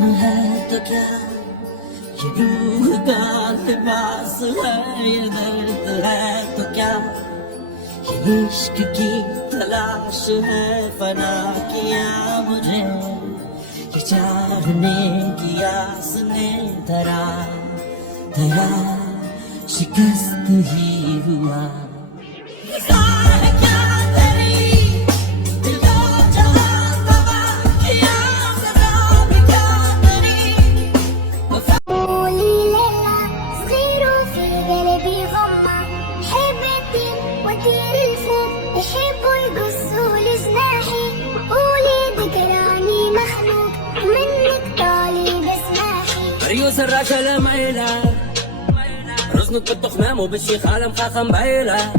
जिस्म है तो क्या, ये रूह का लिबास है, ये दर्द है तो क्या, ये इश्क की तलाश है, फना किया मुझे ये चाहने की आस ने, धरा धरा शिकस्त ही हुआ। سراش لميلة رزنك بالتخمام وبالشيخ عالم خاخم بعيلة